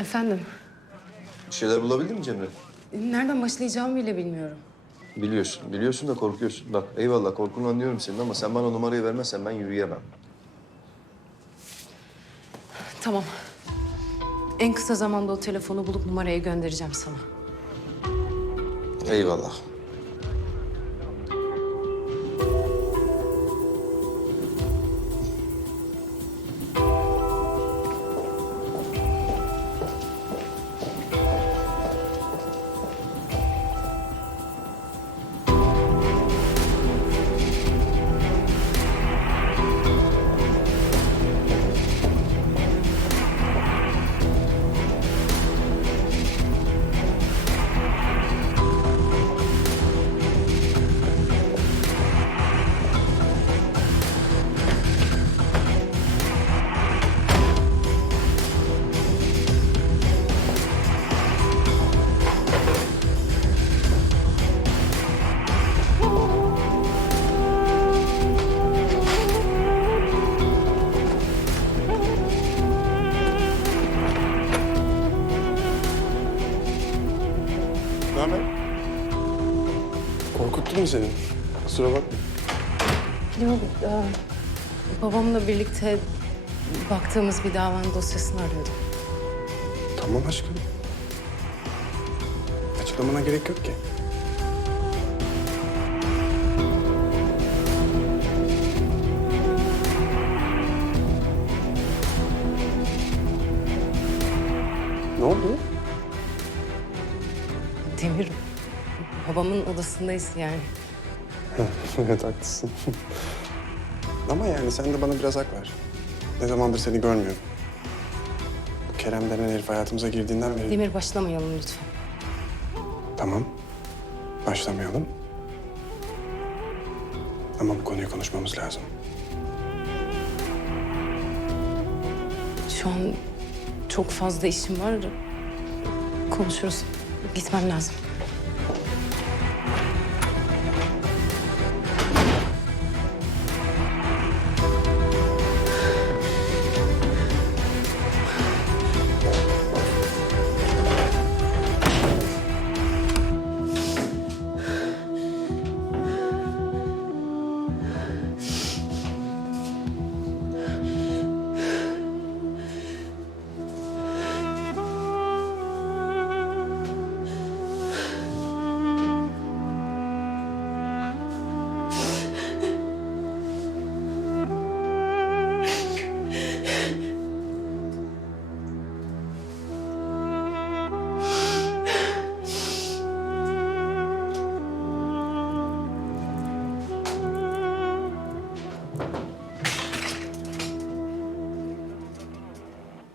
Efendim, Bir şeyler bulabildin mi Cemre? nereden başlayacağımı bile bilmiyorum. Biliyorsun, biliyorsun da korkuyorsun. Bak eyvallah korkunu anlıyorum senin ama sen bana numarayı vermezsen ben yürüyemem. Tamam. En kısa zamanda o telefonu bulup numarayı göndereceğim sana. Eyvallah. Ne haber? Korkuttum mu seni? Kusura bakma. Yok, e, babamla birlikte baktığımız bir davanın dosyasını arıyordum. Tamam aşkım. Açıklamana gerek yok ki. Ne oldu? Demir, babamın odasındayız yani. evet haklısın. Ama yani sen de bana biraz hak ver. Ne zamandır seni görmüyorum. Bu Kerem denen herif hayatımıza girdiğinden beri... Demir başlamayalım lütfen. Tamam. Başlamayalım. Ama bu konuyu konuşmamız lazım. Şu an çok fazla işim var. Konuşuruz. Gitmem lazım.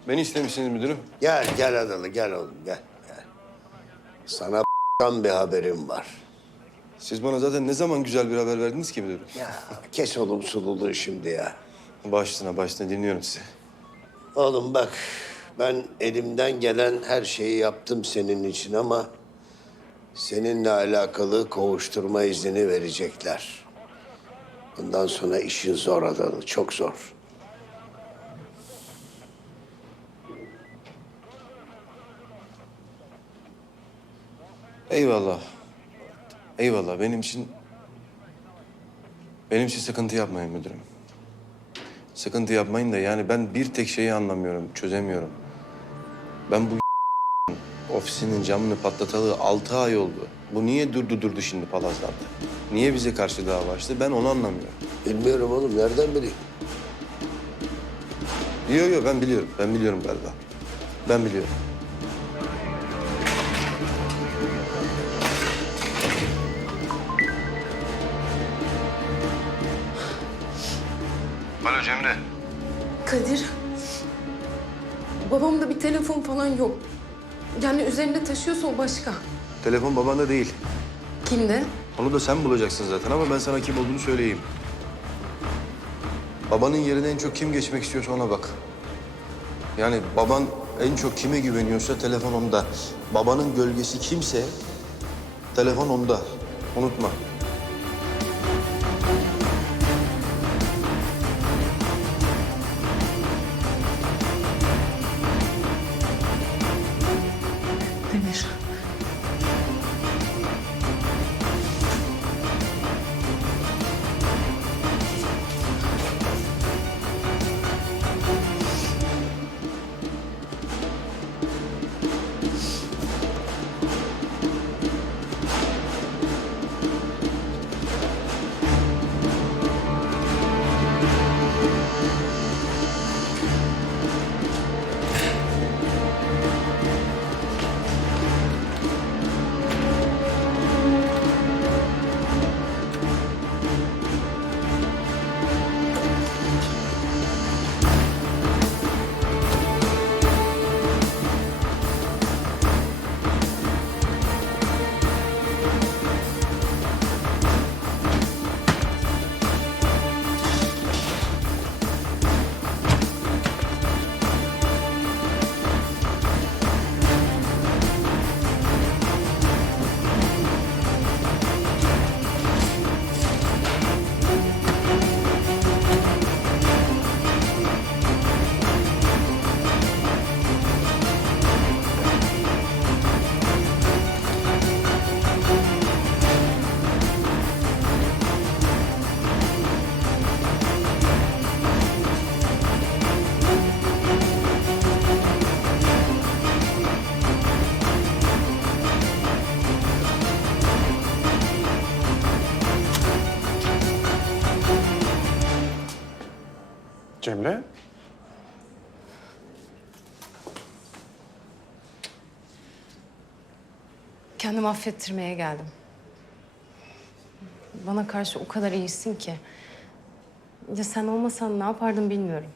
Beni istemişsiniz müdürüm. Gel, gel Adalı, gel oğlum, gel. gel. Sana bir haberim var. Siz bana zaten ne zaman güzel bir haber verdiniz ki müdürüm? Ya kes olumsuzluğu şimdi ya. Başına başına dinliyorum sizi. Oğlum bak, ben elimden gelen her şeyi yaptım senin için ama... ...seninle alakalı kovuşturma izni verecekler. Bundan sonra işin zor Adalı, çok zor. Eyvallah. Eyvallah benim için... Benim için sıkıntı yapmayın müdürüm. Sıkıntı yapmayın da yani ben bir tek şeyi anlamıyorum, çözemiyorum. Ben bu ofisinin camını patlatalı altı ay oldu. Bu niye durdu durdu şimdi palazlarda? Niye bize karşı dava açtı? Ben onu anlamıyorum. Bilmiyorum oğlum, nereden bileyim? Yok yok ben biliyorum. Ben biliyorum galiba. Ben biliyorum. Kadir, babamda bir telefon falan yok. Yani üzerinde taşıyorsa o başka. Telefon babanda değil. Kimde? Onu da sen bulacaksın zaten ama ben sana kim olduğunu söyleyeyim. Babanın yerine en çok kim geçmek istiyorsa ona bak. Yani baban en çok kime güveniyorsa telefon onda. Babanın gölgesi kimse telefon onda. Unutma. 没啥 Cemre? Kendimi affettirmeye geldim. Bana karşı o kadar iyisin ki. Ya sen olmasan ne yapardım bilmiyorum.